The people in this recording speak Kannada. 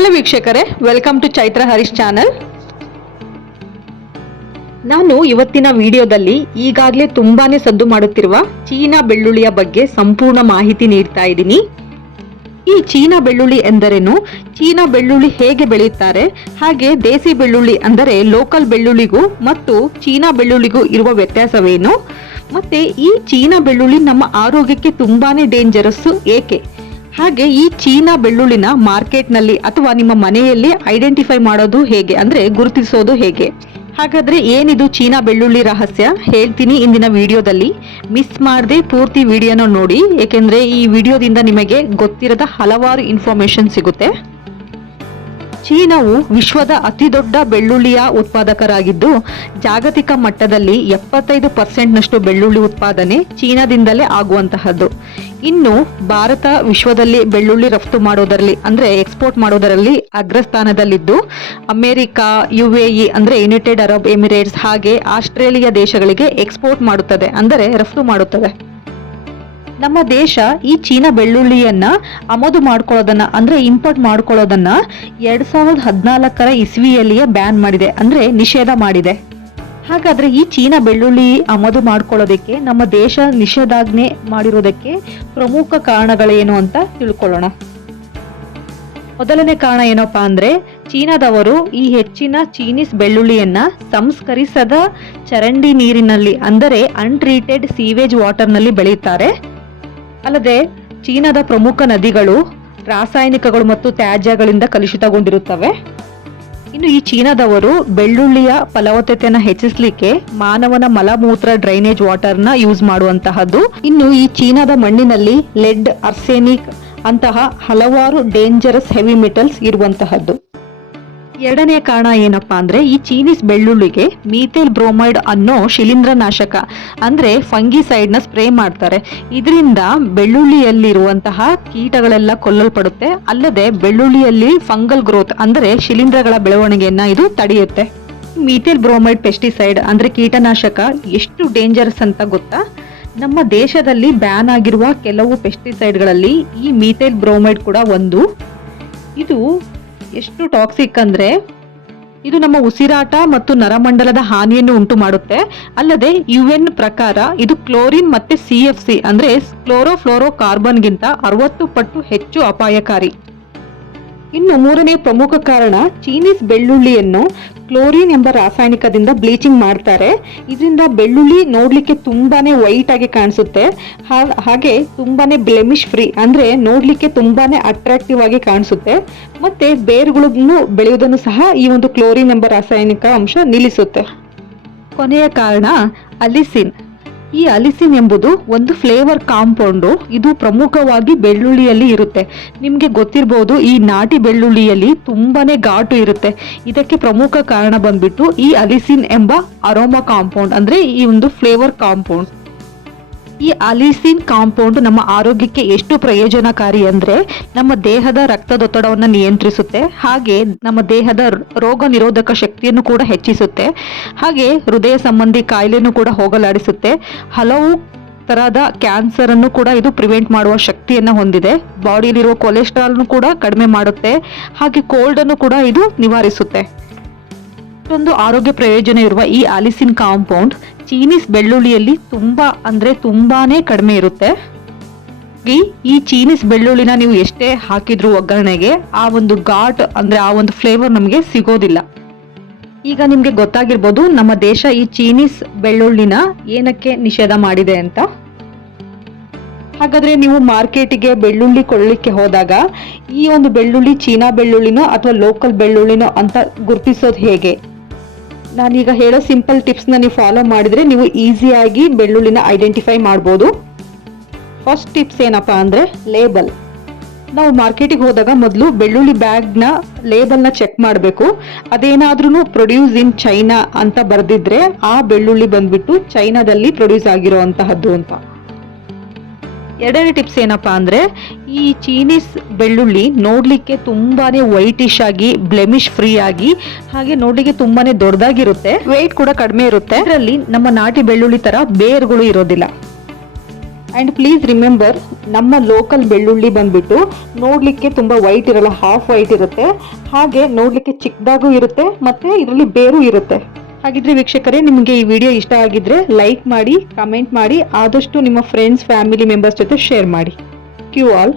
ಹಲೋ ವೀಕ್ಷಕರೇ, welcome to Chaitra Harish channel. ನಾನು ಇವತ್ತಿನ ವಿಡಿಯೋದಲ್ಲಿ ಈಗಾಗಲೇ ತುಂಬಾನೇ ಸದ್ದು ಮಾಡುತ್ತಿರುವ ಚೀನಾ ಬೆಳ್ಳುಳ್ಳಿಯ ಬಗ್ಗೆ ಸಂಪೂರ್ಣ ಮಾಹಿತಿ ನೀಡ್ತಾ ಇದ್ದೀನಿ. ಈ ಚೀನಾ ಬೆಳ್ಳುಳ್ಳಿ ಎಂದರೇನು, ಚೀನಾ ಬೆಳ್ಳುಳ್ಳಿ ಹೇಗೆ ಬೆಳೆಯುತ್ತಾರೆ, ಹಾಗೆ ದೇಸಿ ಬೆಳ್ಳುಳ್ಳಿ ಅಂದರೆ ಲೋಕಲ್ ಬೆಳ್ಳುಳ್ಳಿಗೂ ಮತ್ತು ಚೀನಾ ಬೆಳ್ಳುಳ್ಳಿಗೂ ಇರುವ ವ್ಯತ್ಯಾಸವೇನು, ಮತ್ತೆ ಈ ಚೀನಾ ಬೆಳ್ಳುಳ್ಳಿ ನಮ್ಮ ಆರೋಗ್ಯಕ್ಕೆ ತುಂಬಾನೇ ಡೇಂಜರಸ್ ಏಕೆ, ಹಾಗೆ ಈ ಚೀನಾ ಬೆಳ್ಳುಳ್ಳಿನ ಮಾರ್ಕೆಟ್ನಲ್ಲಿ ಅಥವಾ ನಿಮ್ಮ ಮನೆಯಲ್ಲಿ ಐಡೆಂಟಿಫೈ ಮಾಡೋದು ಹೇಗೆ, ಅಂದ್ರೆ ಗುರುತಿಸೋದು ಹೇಗೆ. ಹಾಗಾದ್ರೆ ಏನಿದು ಚೀನಾ ಬೆಳ್ಳುಳ್ಳಿ ರಹಸ್ಯ ಹೇಳ್ತೀನಿ ಇಂದಿನ ವಿಡಿಯೋದಲ್ಲಿ. ಮಿಸ್ ಮಾಡದೆ ಪೂರ್ತಿ ವಿಡಿಯೋನ ನೋಡಿ, ಏಕೆಂದ್ರೆ ಈ ವಿಡಿಯೋದಿಂದ ನಿಮಗೆ ಗೊತ್ತಿರದ ಹಲವಾರು ಇನ್ಫಾರ್ಮೇಶನ್ ಸಿಗುತ್ತೆ. ಚೀನಾವು ವಿಶ್ವದ ಅತಿ ದೊಡ್ಡ ಬೆಳ್ಳುಳ್ಳಿಯ ಉತ್ಪಾದಕರಾಗಿದ್ದು, ಜಾಗತಿಕ ಮಟ್ಟದಲ್ಲಿ 75% ಬೆಳ್ಳುಳ್ಳಿ ಉತ್ಪಾದನೆ ಚೀನಾದಿಂದಲೇ ಆಗುವಂತಹದ್ದು. ಇನ್ನು ಭಾರತ ವಿಶ್ವದಲ್ಲಿ ಬೆಳ್ಳುಳ್ಳಿ ರಫ್ತು ಮಾಡೋದರಲ್ಲಿ ಅಂದ್ರೆ ಎಕ್ಸ್ಪೋರ್ಟ್ ಮಾಡೋದರಲ್ಲಿ ಅಗ್ರಸ್ಥಾನದಲ್ಲಿದ್ದು, ಅಮೆರಿಕ, UAE ಅಂದ್ರೆ ಯುನೈಟೆಡ್ ಅರಬ್ ಎಮಿರೇಟ್ಸ್ ಹಾಗೆ ಆಸ್ಟ್ರೇಲಿಯಾ ದೇಶಗಳಿಗೆ ಎಕ್ಸ್ಪೋರ್ಟ್ ಮಾಡುತ್ತದೆ, ಅಂದರೆ ರಫ್ತು ಮಾಡುತ್ತದೆ. ನಮ್ಮ ದೇಶ ಈ ಚೀನಾ ಬೆಳ್ಳುಳ್ಳಿಯನ್ನ ಆಮದು ಮಾಡ್ಕೊಳ್ಳೋದನ್ನ ಅಂದ್ರೆ ಇಂಪೋರ್ಟ್ ಮಾಡ್ಕೊಳ್ಳೋದನ್ನ 2014ರ ಇಸ್ವಿಯಲ್ಲಿಯೇ ಬ್ಯಾನ್ ಮಾಡಿದೆ, ಅಂದ್ರೆ ನಿಷೇಧ ಮಾಡಿದೆ. ಹಾಗಾದ್ರೆ ಈ ಚೀನಾ ಬೆಳ್ಳುಳ್ಳಿ ಆಮದು ಮಾಡ್ಕೊಳ್ಳೋದಕ್ಕೆ ನಮ್ಮ ದೇಶ ನಿಷೇಧಾಜ್ಞೆ ಮಾಡಿರೋದಕ್ಕೆ ಪ್ರಮುಖ ಕಾರಣಗಳೇನು ಅಂತ ತಿಳ್ಕೊಳ್ಳೋಣ. ಮೊದಲನೇ ಕಾರಣ ಏನಪ್ಪಾ ಅಂದ್ರೆ, ಚೀನಾದವರು ಈ ಹೆಚ್ಚಿನ ಚೀನೀಸ್ ಬೆಳ್ಳುಳ್ಳಿಯನ್ನ ಸಂಸ್ಕರಿಸದ ಚರಂಡಿ ನೀರಿನಲ್ಲಿ ಅಂದರೆ ಅನ್ಟ್ರೀಟೆಡ್ ಸೀವೇಜ್ ವಾಟರ್ನಲ್ಲಿ ಬೆಳೆಯುತ್ತಾರೆ. ಅಲ್ಲದೆ ಚೀನಾದ ಪ್ರಮುಖ ನದಿಗಳು ರಾಸಾಯನಿಕಗಳು ಮತ್ತು ತ್ಯಾಜ್ಯಗಳಿಂದ ಕಲುಷಿತಗೊಂಡಿರುತ್ತವೆ. ಇನ್ನು ಈ ಚೀನಾದವರು ಬೆಳ್ಳುಳ್ಳಿಯ ಫಲವತ್ತತೆಯನ್ನು ಹೆಚ್ಚಿಸಲಿಕ್ಕೆ ಮಾನವನ ಮಲಮೂತ್ರ ಡ್ರೈನೇಜ್ ವಾಟರ್ನ ಯೂಸ್ ಮಾಡುವಂತಹದ್ದು. ಇನ್ನು ಈ ಚೀನಾದ ಮಣ್ಣಿನಲ್ಲಿ ಲೆಡ್, ಆರ್ಸೆನಿಕ್ ಅಂತಹ ಹಲವಾರು ಡೇಂಜರಸ್ ಹೆವಿ ಮೆಟಲ್ಸ್ ಇರುವಂತಹದ್ದು. ಎರಡನೇ ಕಾರಣ ಏನಪ್ಪಾ ಅಂದ್ರೆ, ಈ ಚೀನೀಸ್ ಬೆಳ್ಳುಳ್ಳಿಗೆ ಮೀಥೈಲ್ ಬ್ರೋಮೈಡ್ ಅನ್ನೋ ಶಿಲೀಂಧ್ರನಾಶಕ ಅಂದ್ರೆ ಫಂಗಿಸೈಡ್ ನ ಸ್ಪ್ರೇ ಮಾಡ್ತಾರೆ. ಇದರಿಂದ ಬೆಳ್ಳುಳ್ಳಿಯಲ್ಲಿರುವಂತಹ ಕೀಟಗಳೆಲ್ಲ ಕೊಲ್ಲಲ್ಪಡುತ್ತೆ. ಅಲ್ಲದೆ ಬೆಳ್ಳುಳ್ಳಿಯಲ್ಲಿ ಫಂಗಲ್ ಗ್ರೋತ್ ಅಂದ್ರೆ ಶಿಲೀಂಧ್ರಗಳ ಬೆಳವಣಿಗೆಯನ್ನ ಇದು ತಡೆಯುತ್ತೆ. ಮೀಥೈಲ್ ಬ್ರೋಮೈಡ್ ಪೆಸ್ಟಿಸೈಡ್ ಅಂದ್ರೆ ಕೀಟನಾಶಕ ಎಷ್ಟು ಡೇಂಜರಸ್ ಅಂತ ಗೊತ್ತಾ? ನಮ್ಮ ದೇಶದಲ್ಲಿ ಬ್ಯಾನ್ ಆಗಿರುವ ಕೆಲವು ಪೆಸ್ಟಿಸೈಡ್ಗಳಲ್ಲಿ ಈ ಮೀಥೈಲ್ ಬ್ರೋಮೈಡ್ ಕೂಡ ಒಂದು. ಇದು ಎಷ್ಟು ಟಾಕ್ಸಿಕ್ ಅಂದ್ರೆ, ಇದು ನಮ್ಮ ಉಸಿರಾಟ ಮತ್ತು ನರಮಂಡಲದ ಹಾನಿಯನ್ನು ಉಂಟು ಮಾಡುತ್ತೆ. ಅಲ್ಲದೆ UN ಪ್ರಕಾರ ಇದು ಕ್ಲೋರಿನ್ ಮತ್ತೆ CFC ಅಂದ್ರೆ ಕ್ಲೋರೋಫ್ಲೋರೋ ಕಾರ್ಬನ್ಗಿಂತ 60 ಪಟ್ಟು ಹೆಚ್ಚು ಅಪಾಯಕಾರಿ. ಇನ್ನು ಮೂರನೇ ಪ್ರಮುಖ ಕಾರಣ, ಚೀನೀಸ್ ಬೆಳ್ಳುಳ್ಳಿಯನ್ನು ಕ್ಲೋರಿನ್ ಎಂಬ ರಾಸಾಯನಿಕದಿಂದ ಬ್ಲೀಚಿಂಗ್ ಮಾಡ್ತಾರೆ. ಇದರಿಂದ ಬೆಳ್ಳುಳ್ಳಿ ನೋಡ್ಲಿಕ್ಕೆ ತುಂಬಾನೇ ವೈಟ್ ಆಗಿ ಕಾಣಿಸುತ್ತೆ, ಹಾಗೆ ತುಂಬಾನೇ ಬ್ಲೆಮಿಶ್ ಫ್ರೀ ಅಂದ್ರೆ ನೋಡ್ಲಿಕ್ಕೆ ತುಂಬಾನೇ ಅಟ್ರಾಕ್ಟಿವ್ ಆಗಿ ಕಾಣಿಸುತ್ತೆ. ಮತ್ತೆ ಬೇರುಗಳನ್ನು ಬೆಳೆಯುವುದನ್ನು ಸಹ ಈ ಒಂದು ಕ್ಲೋರಿನ್ ಎಂಬ ರಾಸಾಯನಿಕ ಅಂಶ ನಿಲ್ಲಿಸುತ್ತೆ. ಕೊನೆಯ ಕಾರಣ ಅಲಿಸಿನ್. ಈ ಅಲಿಸಿನ್ ಎಂಬುದು ಒಂದು ಫ್ಲೇವರ್ ಕಾಂಪೌಂಡು. ಇದು ಪ್ರಮುಖವಾಗಿ ಬೆಳ್ಳುಳ್ಳಿಯಲ್ಲಿ ಇರುತ್ತೆ. ನಿಮ್ಗೆ ಗೊತ್ತಿರಬಹುದು, ಈ ನಾಟಿ ಬೆಳ್ಳುಳ್ಳಿಯಲ್ಲಿ ತುಂಬಾನೇ ಘಾಟು ಇರುತ್ತೆ. ಇದಕ್ಕೆ ಪ್ರಮುಖ ಕಾರಣ ಬಂದ್ಬಿಟ್ಟು ಈ ಅಲಿಸಿನ್ ಎಂಬ ಅರೋಮಾ ಕಾಂಪೌಂಡ್ ಅಂದ್ರೆ ಈ ಒಂದು ಫ್ಲೇವರ್ ಕಾಂಪೌಂಡ್. ಈ ಅಲಿಸಿನ್ ಕಾಂಪೌಂಡ್ ನಮ್ಮ ಆರೋಗ್ಯಕ್ಕೆ ಎಷ್ಟು ಪ್ರಯೋಜನಕಾರಿ ಅಂದ್ರೆ, ನಮ್ಮ ದೇಹದ ರಕ್ತದೊತ್ತಡವನ್ನು ನಿಯಂತ್ರಿಸುತ್ತೆ, ಹಾಗೆ ನಮ್ಮ ದೇಹದ ರೋಗ ನಿರೋಧಕ ಶಕ್ತಿಯನ್ನು ಕೂಡ ಹೆಚ್ಚಿಸುತ್ತೆ, ಹಾಗೆ ಹೃದಯ ಸಂಬಂಧಿ ಕಾಯಿಲೆಯನ್ನು ಕೂಡ ಹೋಗಲಾಡಿಸುತ್ತೆ. ಹಲವು ತರಹದ ಕ್ಯಾನ್ಸರ್ ಅನ್ನು ಕೂಡ ಇದು ಪ್ರಿವೆಂಟ್ ಮಾಡುವ ಶಕ್ತಿಯನ್ನ ಹೊಂದಿದೆ. ಬಾಡಿಯಲ್ಲಿರುವ ಕೊಲೆಸ್ಟ್ರಾಲ್ ಕೂಡ ಕಡಿಮೆ ಮಾಡುತ್ತೆ, ಹಾಗೆ ಕೋಲ್ಡ್ ಅನ್ನು ಕೂಡ ಇದು ನಿವಾರಿಸುತ್ತೆ. ಇಷ್ಟೊಂದು ಆರೋಗ್ಯ ಪ್ರಯೋಜನ ಇರುವ ಈ ಅಲಿಸಿನ್ ಕಾಂಪೌಂಡ್ ಚೀನೀಸ್ ಬೆಳ್ಳುಳ್ಳಿಯಲ್ಲಿ ತುಂಬಾನೇ ಕಡಿಮೆ ಇರುತ್ತೆ. ಈ ಚೀನೀಸ್ ಬೆಳ್ಳುಳ್ಳಿನ ನೀವು ಎಷ್ಟೇ ಹಾಕಿದ್ರು ಒಗ್ಗರಣೆಗೆ ಆ ಒಂದು ಘಾಟ್ ಅಂದ್ರೆ ಆ ಒಂದು ಫ್ಲೇವರ್ ನಮಗೆ ಸಿಗೋದಿಲ್ಲ. ಈಗ ನಿಮ್ಗೆ ಗೊತ್ತಾಗಿರ್ಬೋದು ನಮ್ಮ ದೇಶ ಈ ಚೀನೀಸ್ ಬೆಳ್ಳುಳ್ಳಿನ ಏನಕ್ಕೆ ನಿಷೇಧ ಮಾಡಿದೆ ಅಂತ. ಹಾಗಾದ್ರೆ ನೀವು ಮಾರ್ಕೆಟಿಗೆ ಬೆಳ್ಳುಳ್ಳಿ ಕೊಳ್ಳಲಿಕ್ಕೆ ಹೋದಾಗ ಈ ಒಂದು ಬೆಳ್ಳುಳ್ಳಿ ಚೀನಾ ಬೆಳ್ಳುಳ್ಳಿನೋ ಅಥವಾ ಲೋಕಲ್ ಬೆಳ್ಳುಳ್ಳಿನೋ ಅಂತ ಗುರುತಿಸೋದು ಹೇಗೆ? ನಾನೀಗ ಹೇಳೋ ಸಿಂಪಲ್ ಟಿಪ್ಸ್ನ ನೀವು ಫಾಲೋ ಮಾಡಿದ್ರೆ ನೀವು ಈಸಿಯಾಗಿ ಬೆಳ್ಳುಳ್ಳಿನ ಐಡೆಂಟಿಫೈ ಮಾಡ್ಬೋದು. ಫಸ್ಟ್ ಟಿಪ್ಸ್ ಏನಪ್ಪಾ ಅಂದ್ರೆ, ಲೇಬಲ್. ನಾವು ಮಾರ್ಕೆಟಿಗೆ ಹೋದಾಗ ಮೊದಲು ಬೆಳ್ಳುಳ್ಳಿ ಬ್ಯಾಗ್ನ ಲೇಬಲ್ನ ಚೆಕ್ ಮಾಡಬೇಕು. ಅದೇನಾದ್ರೂ ಪ್ರೊಡ್ಯೂಸ್ ಇನ್ ಚೈನಾ ಅಂತ ಬರೆದಿದ್ರೆ ಆ ಬೆಳ್ಳುಳ್ಳಿ ಬಂದ್ಬಿಟ್ಟು ಚೈನಾದಲ್ಲಿ ಪ್ರೊಡ್ಯೂಸ್ ಆಗಿರುವಂತಹದ್ದು ಅಂತ. ಎರಡನೇ ಟಿಪ್ಸ್ ಏನಪ್ಪಾ ಅಂದ್ರೆ, ಈ ಚೀನೀಸ್ ಬೆಳ್ಳುಳ್ಳಿ ನೋಡ್ಲಿಕ್ಕೆ ತುಂಬಾನೇ ವೈಟಿಶ್ ಆಗಿ ಬ್ಲೆಮಿಶ್ ಫ್ರೀ ಆಗಿ ಹಾಗೆ ನೋಡ್ಲಿಕ್ಕೆ ತುಂಬಾನೇ ದೊಡ್ಡದಾಗಿರುತ್ತೆ, ವೆಯ್ಟ್ ಕೂಡ ಕಡಿಮೆ ಇರುತ್ತೆ. ಇದರಲ್ಲಿ ನಮ್ಮ ನಾಟಿ ಬೆಳ್ಳುಳ್ಳಿ ತರ ಬೇರುಗಳು ಇರೋದಿಲ್ಲ. ಆ್ಯಂಡ್ ಪ್ಲೀಸ್ ರಿಮೆಂಬರ್, ನಮ್ಮ ಲೋಕಲ್ ಬೆಳ್ಳುಳ್ಳಿ ಬಂದ್ಬಿಟ್ಟು ನೋಡಲಿಕ್ಕೆ ತುಂಬ ವೈಟ್ ಇರಲ್ಲ, ಹಾಫ್ ವೈಟ್ ಇರುತ್ತೆ. ಹಾಗೆ ನೋಡಲಿಕ್ಕೆ ಚಿಕ್ಕದಾಗೂ ಇರುತ್ತೆ ಮತ್ತು ಇದರಲ್ಲಿ ಬೇರು ಇರುತ್ತೆ. ಹಾಗಿದ್ರೆ ವೀಕ್ಷಕರೇ, ನಿಮಗೆ ಈ ವಿಡಿಯೋ ಇಷ್ಟ ಆಗಿದ್ರೆ ಲೈಕ್ ಮಾಡಿ, ಕಮೆಂಟ್ ಮಾಡಿ, ಆದಷ್ಟು ನಿಮ್ಮ ಫ್ರೆಂಡ್ಸ್ ಫ್ಯಾಮಿಲಿ ಮೆಂಬರ್ಸ್ ಜೊತೆ ಶೇರ್ ಮಾಡಿ. Thank you all.